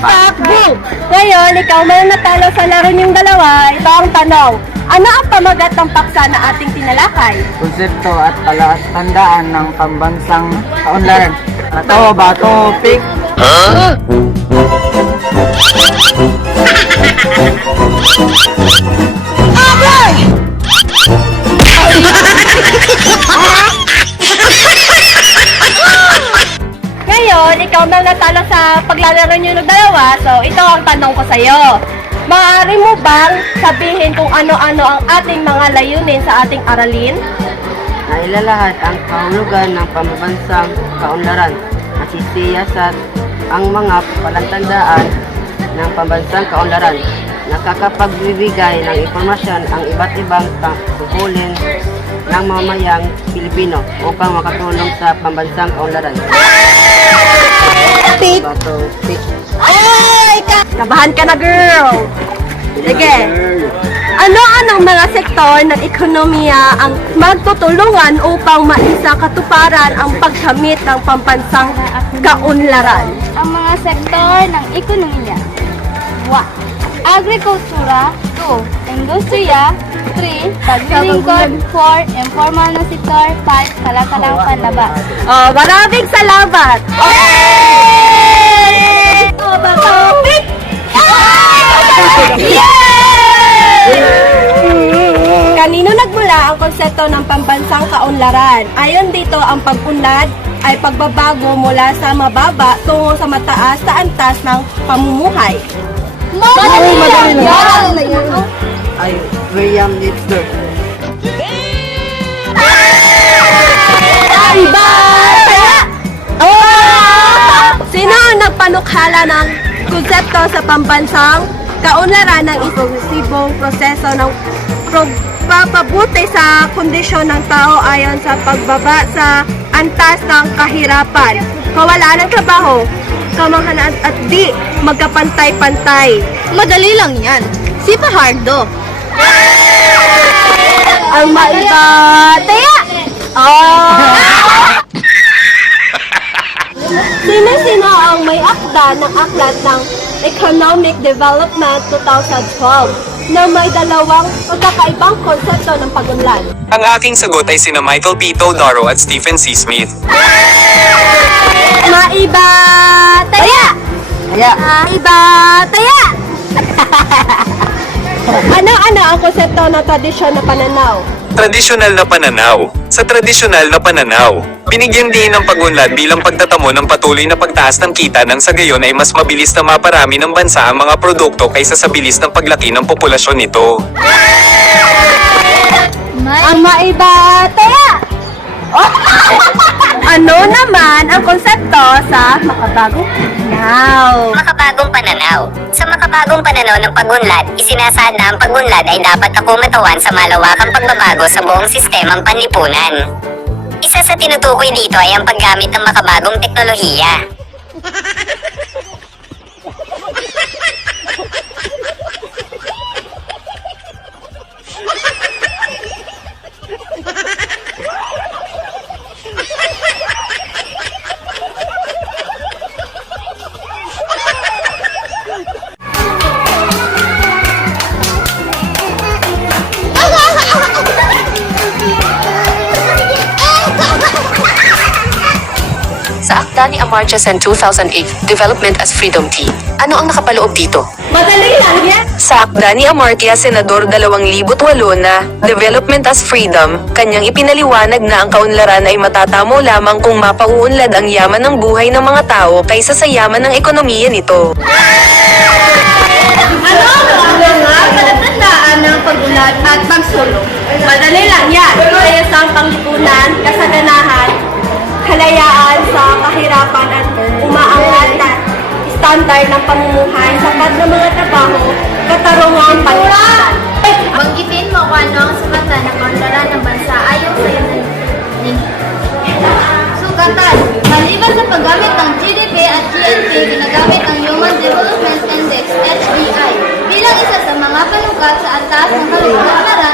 Takbo! Ngayon, ikaw man natalo sa laro niyong dalawa, ito ang tanong. Ano ang pamagat ng paksa na ating tinalakay? Konsepto at palatandaan ng pambansang kaunlaran. Bato, bato, pick. Ngayon, na natalo sa paglalaro niyo ng dalawa, so ito ang tanong ko sa'yo. Maaari mo bang sabihin kung ano-ano ang ating mga layunin sa ating aralin? Nailalahad ang kahulugan ng pambansang kaunlaran, masisiyasat ang mga palantandaan ng pambansang kaunlaran, nakakapagbibigay ng impormasyon ang iba't ibang tungkulin ng mamamayang Pilipino upang makatulong sa pambansang kaunlaran. Bato, pick. Ay! Ka- Kabahan ka na, girl! Sige. Ano-anong mga sektor ng ekonomiya ang magtutulungan upang maisa katuparan ang pagkamit ng pambansang kaunlaran? ang mga sektor ng ekonomiya. 1. Agrikultura 2. Industriya 3. Paglilingkod 4. Informal na sektor 5. Kalakalang panlabas. Oh, maraming salamat! Yay! Oh, topic! Kanino nagmula ang konsepto ng pambansang kaunlaran? Ayon dito, ang pag-unlad ay pagbabago mula sa mababa tungo sa mataas sa antas ng pamumuhay. Madali lang yan! Ay, William Lister. Ay, bata! Oh! Sino ang nagpanukhala ng konsepto sa pambansang kaunlaran ng inklusibong proseso ng pagpapabuti sa kondisyon ng tao ayon sa pagbaba sa antas ng kahirapan, kawalan ng trabaho, kamahalan at di magkapantay-pantay. Madali lang yan. Si Pahardo. Ang maiba... Taya! Oh! Sino-sino ang may akda ng aklat ng Economic Development 2012 na may dalawang magkakaibang konsepto ng pagunlad? Ang aking sagot ay sina Michael P. Todaro at Stephen C. Smith. Maiba... Taya! Kaya, Maiba... Taya! Ano-ano ang konsepto ng tradisyon na pananaw? Tradisyonal na pananaw. Sa tradisyonal na pananaw, binigyan din ng pagunlad bilang pagtatamo ng patuloy na pagtaas ng kita nang sa gayon ay mas mabilis na maparami ng bansa ang mga produkto kaysa sa bilis ng paglaki ng populasyon nito. Ano naman ang konsepto sa makabagong pananaw? Makabagong pananaw. Sa makabagong pananaw ng pagunlad, isinasaad na ang pagunlad ay dapat na kumatawan sa malawakang pagbabago sa buong sistemang panlipunan. Isa sa tinutukoy dito ay ang paggamit ng makabagong teknolohiya. Sa akda ni Amartya Sen 2008, Development as Freedom T. Ano ang nakapaloob dito? Madali lang yan! Sa akda ni Amartya Senador 2008 na Development as Freedom, kanyang ipinaliwanag na ang kaunlaran ay matatamo lamang kung mapauunlad ang yaman ng buhay ng mga tao kaysa sa yaman ng ekonomiya nito. Ano standard ng pamumuhay, sapat na mga trabaho, katarungan, panlipunan. Banggitin mo kung ano ang sukatan ng kaunlaran ng bansa ayon sa iyo Sukatan. Maliban sa paggamit ng GDP at GNP, ginagamit ang Human Development Index, HDI, bilang isa sa mga panukat sa antas ng ng bansa.